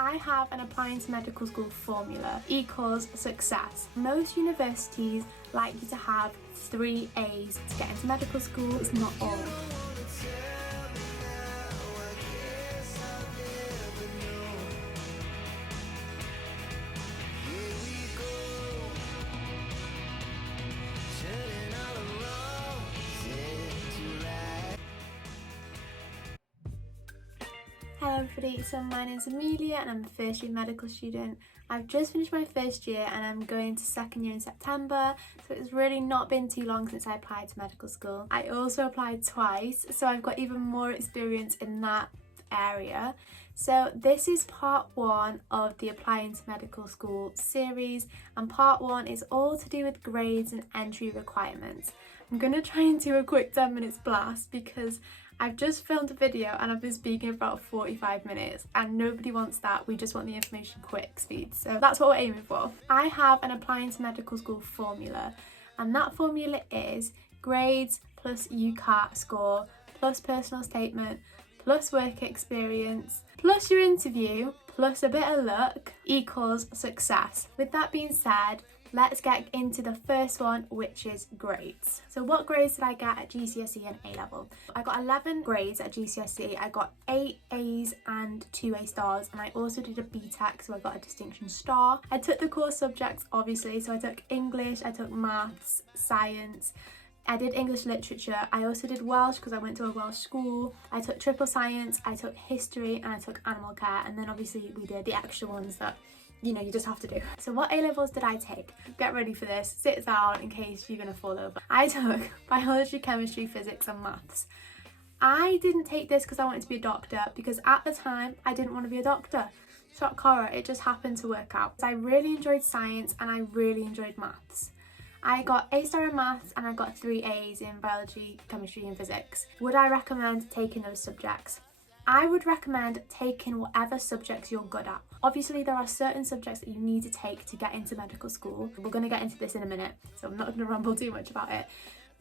I have an applying to medical school formula equals success. Most universities like you to have 3 A's to get into medical school. It's not all. Hello everybody, so my name's Amelia and I'm a first year medical student. I've just finished my first year and I'm going to second year in September, so it's really not been too long since I applied to medical school. I also applied twice, so I've got even more experience in that area. So this is part 1 of the Applying to Medical School series, and part 1 is all to do with grades and entry requirements. I'm going to try and do a quick 10 minutes blast because I've just filmed a video and I've been speaking for about 45 minutes and nobody wants that. We just want the information quick speed. So that's what we're aiming for. I have an applying to medical school formula, and that formula is grades plus UCAT score plus personal statement plus work experience plus your interview plus a bit of luck equals success. With that being said, let's get into the first one, which is grades. So what grades did I get at GCSE and A-level? I got 11 grades at GCSE. I got 8 A's and 2 A stars, and I also did a BTEC, so I got a distinction star. I took the core subjects, obviously, so I took English, I took maths, science, I did English literature. I also did Welsh because I went to a Welsh school. I took triple science, I took history, and I took animal care, and then obviously we did the extra ones that you just have to do. So what A-levels did I take? Get ready for this, sit down in case you're gonna fall over. I took biology, chemistry, physics and maths. I didn't take this because I wanted to be a doctor, because at the time I didn't want to be a doctor. Shock horror, it just happened to work out. I really enjoyed science and I really enjoyed maths. I got A star in maths and I got 3 A's in biology, chemistry and physics. Would I recommend taking those subjects? I would recommend taking whatever subjects you're good at. Obviously, there are certain subjects that you need to take to get into medical school. We're going to get into this in a minute, so I'm not going to ramble too much about it.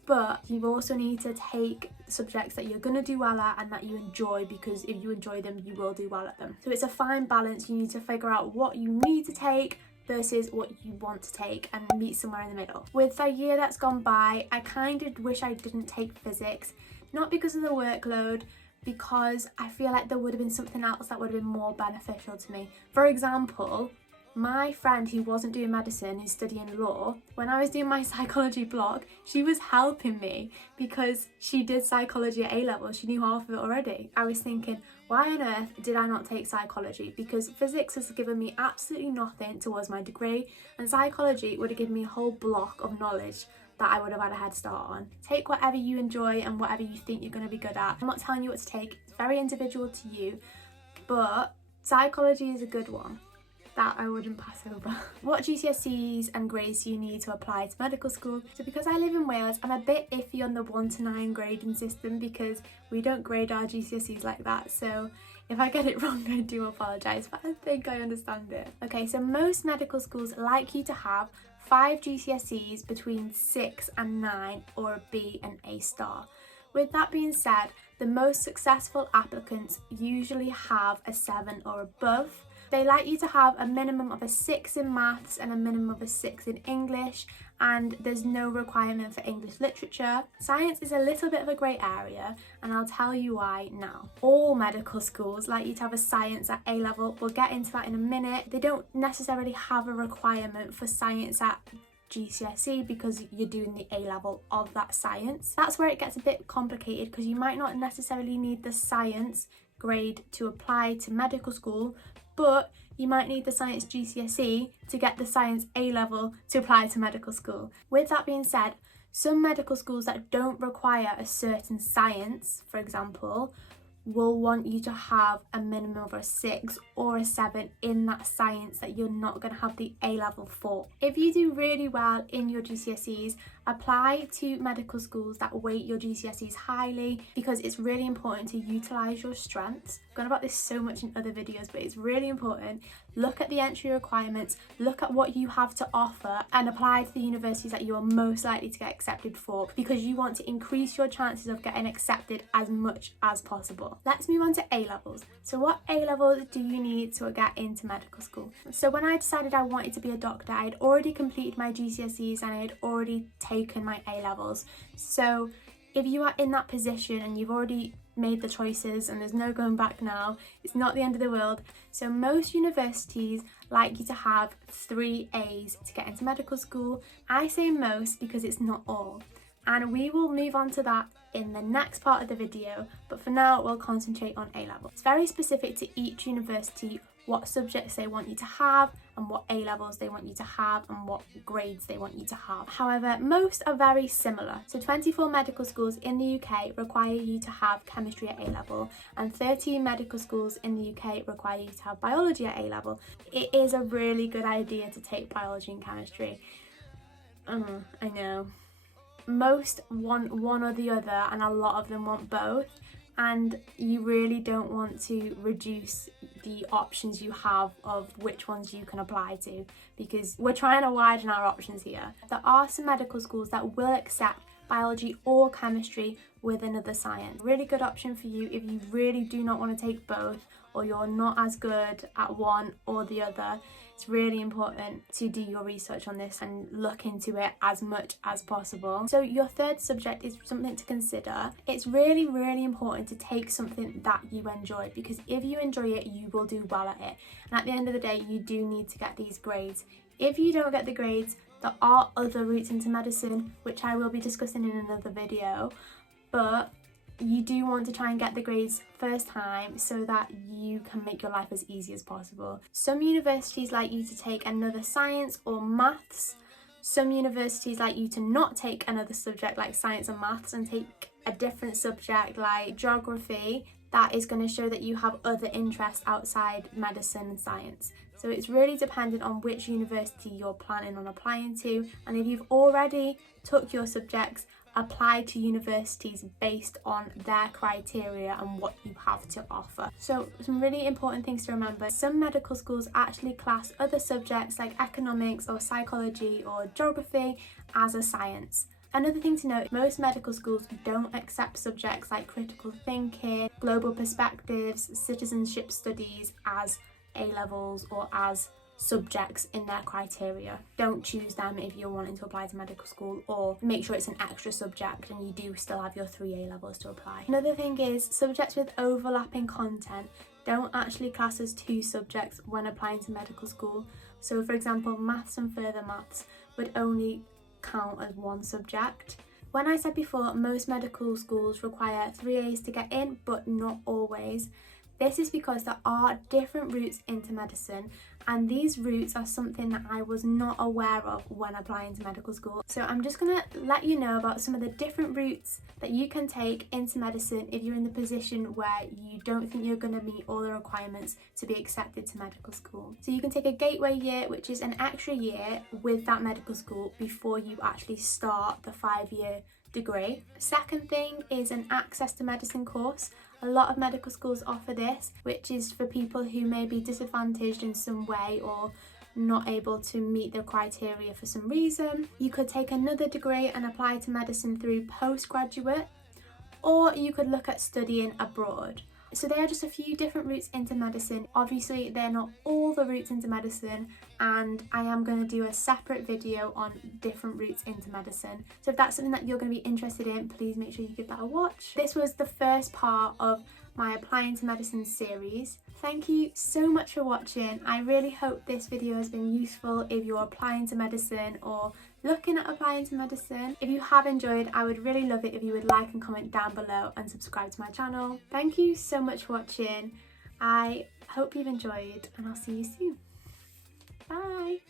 But you also need to take subjects that you're going to do well at and that you enjoy, because if you enjoy them, you will do well at them. So it's a fine balance. You need to figure out what you need to take versus what you want to take and meet somewhere in the middle. With the year that's gone by, I kind of wish I didn't take physics, not because of the workload, because I feel like there would have been something else that would have been more beneficial to me. For example, my friend who wasn't doing medicine, who's studying law, when I was doing my psychology block, she was helping me because she did psychology at A-level. She knew half of it already. I was thinking, why on earth did I not take psychology? Because physics has given me absolutely nothing towards my degree, and psychology would have given me a whole block of knowledge that I would have had a head start on. Take whatever you enjoy and whatever you think you're going to be good at. I'm not telling you what to take, it's very individual to you, but psychology is a good one that I wouldn't pass over. What GCSEs and grades do you need to apply to medical school? So because I live in Wales, I'm a bit iffy on the 1 to 9 grading system because we don't grade our GCSEs like that. So if I get it wrong, I do apologise, but I think I understand it. Okay, so most medical schools like you to have 5 GCSEs between 6 and 9 or a B and A star. With that being said, the most successful applicants usually have a 7 or above. They like you to have a minimum of a 6 in maths and a minimum of a 6 in English, and there's no requirement for English literature. Science is a little bit of a grey area, and I'll tell you why now. All medical schools like you to have a science at A-level. We'll get into that in a minute. They don't necessarily have a requirement for science at GCSE because you're doing the A-level of that science. That's where it gets a bit complicated, because you might not necessarily need the science grade to apply to medical school, but you might need the science GCSE to get the science A-level to apply to medical school. With that being said, some medical schools that don't require a certain science, for example, will want you to have a minimum of a 6 or a 7 in that science that you're not going to have the A-level for. If you do really well in your GCSEs, Apply to medical schools that weight your GCSEs highly, because it's really important to utilise your strengths. I've gone about this so much in other videos, but it's really important. Look at the entry requirements, look at what you have to offer, and apply to the universities that you are most likely to get accepted for, because you want to increase your chances of getting accepted as much as possible. Let's move on to A-levels. So what A-levels do you need to get into medical school? So when I decided I wanted to be a doctor, I had already completed my GCSEs and I had already taken my A-levels. So if you are in that position and you've already made the choices and there's no going back now, it's not the end of the world. So most universities like you to have 3 A's to get into medical school. I say most because it's not all, and we will move on to that in the next part of the video, but for now we'll concentrate on A-level. It's very specific to each university what subjects they want you to have and what A-levels they want you to have and what grades they want you to have. However, most are very similar. So 24 medical schools in the UK require you to have chemistry at A-level, and 13 medical schools in the UK require you to have biology at A-level. It is a really good idea to take biology and chemistry. I know. Most want one or the other, and a lot of them want both. And you really don't want to reduce the options you have of which ones you can apply to, because we're trying to widen our options here. There are some medical schools that will accept biology or chemistry with another science. Really good option for you if you really do not want to take both, or you're not as good at one or the other. It's really important to do your research on this and look into it as much as possible. So your third subject is something to consider. It's really, really important to take something that you enjoy, because if you enjoy it, you will do well at it. And at the end of the day, you do need to get these grades. If you don't get the grades, there are other routes into medicine, which I will be discussing in another video, but you do want to try and get the grades first time so that you can make your life as easy as possible. Some universities like you to take another science or maths. Some universities like you to not take another subject like science and maths and take a different subject like geography. That is going to show that you have other interests outside medicine and science. So it's really dependent on which university you're planning on applying to, and if you've already took your subjects, apply to universities based on their criteria and what you have to offer. So some really important things to remember: some medical schools actually class other subjects like economics or psychology or geography as a science. Another thing to note, most medical schools don't accept subjects like critical thinking, global perspectives, citizenship studies as A-levels or as subjects in their criteria. Don't choose them if you're wanting to apply to medical school, or make sure it's an extra subject and you do still have your 3 A-levels to apply. Another thing is, subjects with overlapping content don't actually class as 2 subjects when applying to medical school. So for example, maths and further maths would only count as 1 subject. When I said before, most medical schools require 3 A's to get in, but not always. This is because there are different routes into medicine, and these routes are something that I was not aware of when applying to medical school. So I'm just going to let you know about some of the different routes that you can take into medicine if you're in the position where you don't think you're going to meet all the requirements to be accepted to medical school. So you can take a gateway year, which is an extra year with that medical school before you actually start the 5-year degree. Second thing is an access to medicine course. A lot of medical schools offer this, which is for people who may be disadvantaged in some way or not able to meet the criteria for some reason. You could take another degree and apply to medicine through postgraduate, or you could look at studying abroad. So there are just a few different routes into medicine. Obviously, they're not all the routes into medicine, and I am going to do a separate video on different routes into medicine. So if that's something that you're going to be interested in, please make sure you give that a watch. This was the first part of my Applying to Medicine series. Thank you so much for watching. I really hope this video has been useful if you're applying to medicine or looking at applying to medicine. If you have enjoyed, I would really love it if you would like and comment down below and subscribe to my channel. Thank you so much for watching. I hope you've enjoyed, and I'll see you soon. Bye.